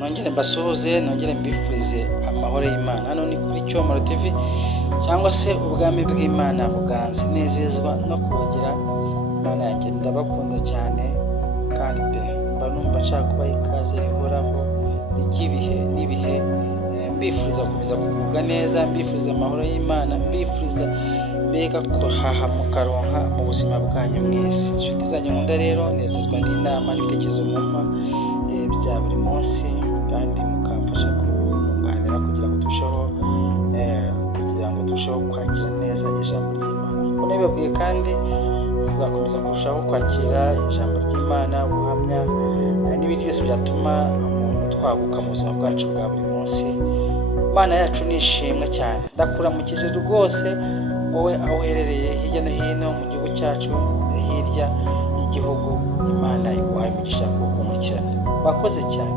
nongere mbasuhuze, nongere mbifurize amahoro y'Imana. Hano ni kuri Cyomoro TV cyangwa se ubwami bw'Imana buganze, nezezwa no kubagira. Imana yanjye ndabakunda cyane kandi pe mba numva nshaka kubaha ikaze rihoraho ry'ibihe n'ibihe, mbifuriza gukomeza kugubwa neza, mbifuriza amahoro y'Imana, mbifuriza mbega kuhaha mukaronka mu buzima bwanyu mwese. Inshuti zanjye nkunda rero, nezezwa n'inama n'ibitekerezo mumpa bya buri munsi, kandi mukamfasha kunganira kugira ngo turusheho kwakira neza ijambo ry'Imana. Kuko nabibabwiye kandi tuzakomeza kurushaho kwakira ijambo ry'Imana, ubuhamya n'ibindi byose byatuma umuntu twaguka mu buzima bwacu bwa buri munsi. Imana yacu ni ishimwe cyane. Ndakuramukije rwose wowe aho uherereye hirya no hino mu gihugu cyacu, hirya y'igihugu. Imana iguhaye umugisha wo kumukirana. Wakoze cyane.